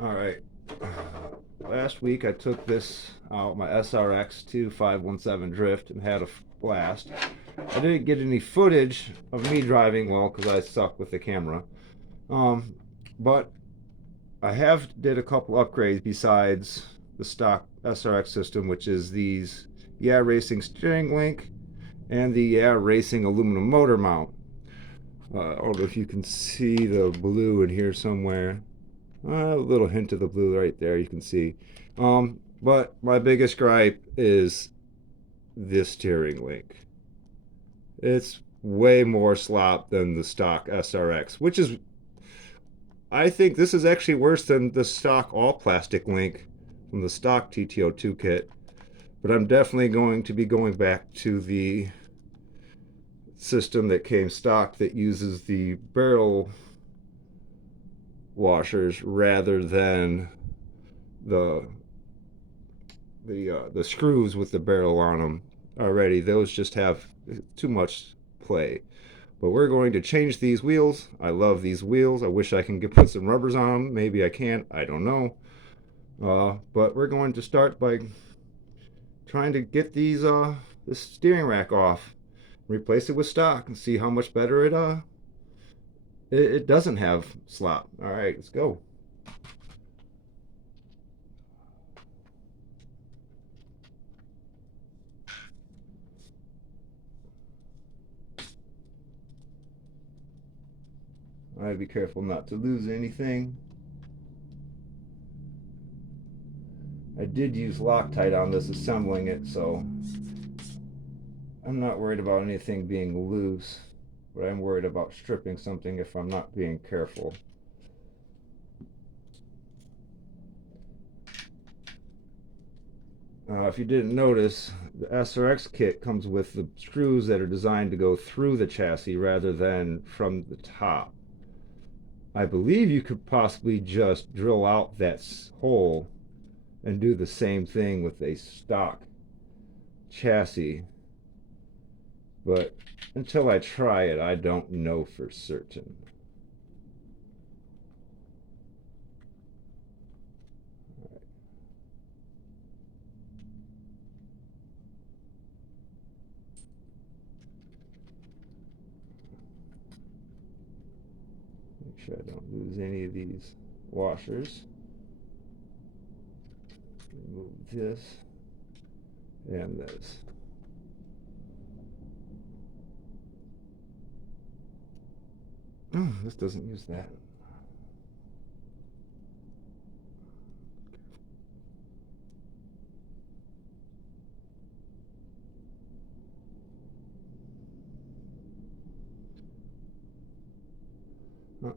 All right. Last week I took this out, my SRX 2517 Drift, and had a blast. I didn't get any footage of me driving well because I suck with the camera. Um, but I have did a couple upgrades besides the stock SRX system, which is these Yeah Racing steering link and the Yeah Racing aluminum motor mount. I don't know if you can see the blue in here somewhere. A little hint of the blue right there, you can see. But my biggest gripe is this steering link. It's way more slop than the stock SRX, which is, I think this is actually worse than the stock all plastic link from the stock TT02 kit. But I'm definitely going to be going back to the system that came stock that uses the barrel washers rather than the the screws with the barrel on them already. Those just have too much play. But we're going to change these wheels. I love these wheels. I wish I can put some rubbers on them. Maybe I can't. I don't know. But we're going to start by trying to get this steering rack off, replace it with stock, and see how much better it doesn't have slop. All right, let's go. All right, be careful not to lose anything. I did use Loctite on this assembling it, so I'm not worried about anything being loose, but I'm worried about stripping something if I'm not being careful. If you didn't notice, the SRX kit comes with the screws that are designed to go through the chassis rather than from the top. I believe you could possibly just drill out that hole and do the same thing with a stock chassis, but until I try it, I don't know for certain. Make sure I don't lose any of these washers. Remove this and this. Oh, this doesn't use that.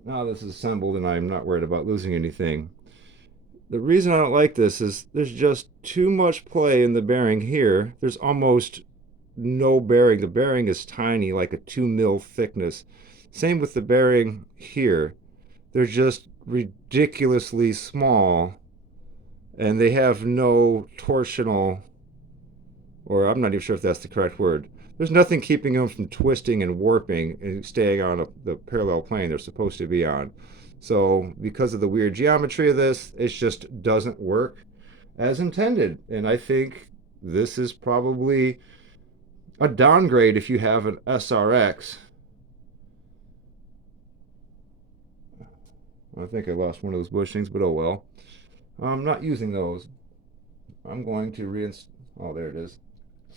Now this is assembled and I'm not worried about losing anything. The reason I don't like this is there's just too much play in the bearing here. There's almost no bearing. The bearing is tiny, like a 2 mil thickness. Same with the bearing here. They're just ridiculously small and they have no torsional, or I'm not even sure if that's the correct word. There's nothing keeping them from twisting and warping and staying on the parallel plane they're supposed to be on. So, because of the weird geometry of this, it just doesn't work as intended. And I think this is probably a downgrade if you have an SRX. I think I lost one of those bushings, but oh well. I'm not using those. I'm going to reinstall. Oh, there it is.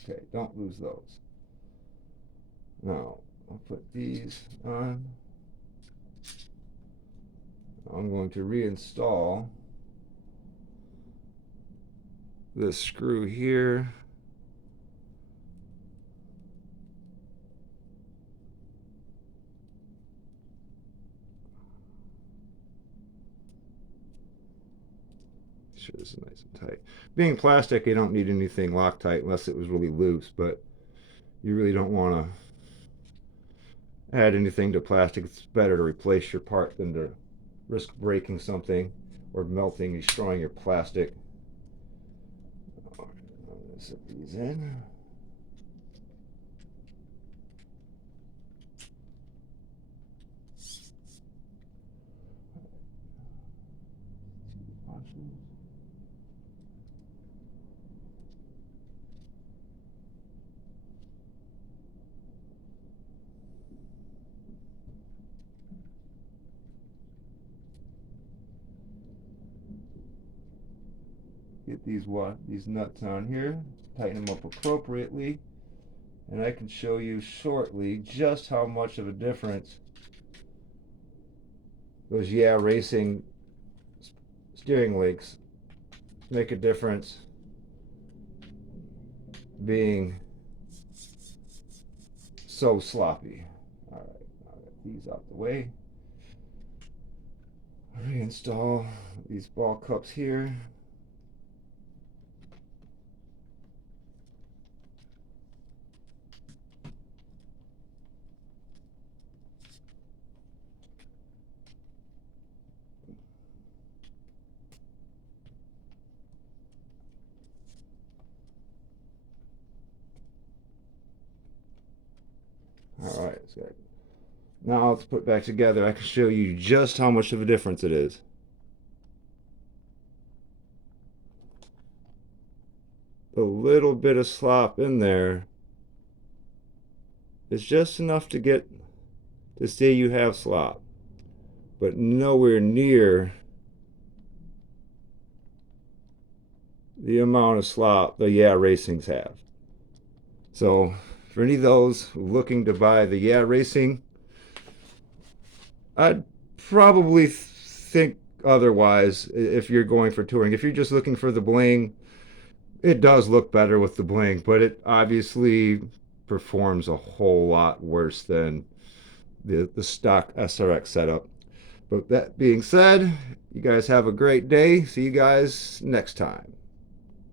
Okay, don't lose those. Now, I'll put these on. I'm going to reinstall this screw here. Sure, this is nice and tight. Being plastic, you don't need anything Loctite unless it was really loose, but you really don't want to add anything to plastic. It's better to replace your part than to risk breaking something or melting, destroying your plastic. I'm going to set these in. Get these nuts on here, tighten them up appropriately, and I can show you shortly just how much of a difference those racing steering links make a difference being so sloppy. All right, I'll get these out the way. Reinstall these ball cups here. All right, so now let's put it back together. I can show you just how much of a difference it is. A little bit of slop in there is just enough to say you have slop, but nowhere near the amount of slop the racings have. So for any of those looking to buy the racing, I'd probably think otherwise if you're going for touring. If you're just looking for the bling, it does look better with the bling, but it obviously performs a whole lot worse than the stock SRX setup. But that being said, you guys have a great day. See you guys next time.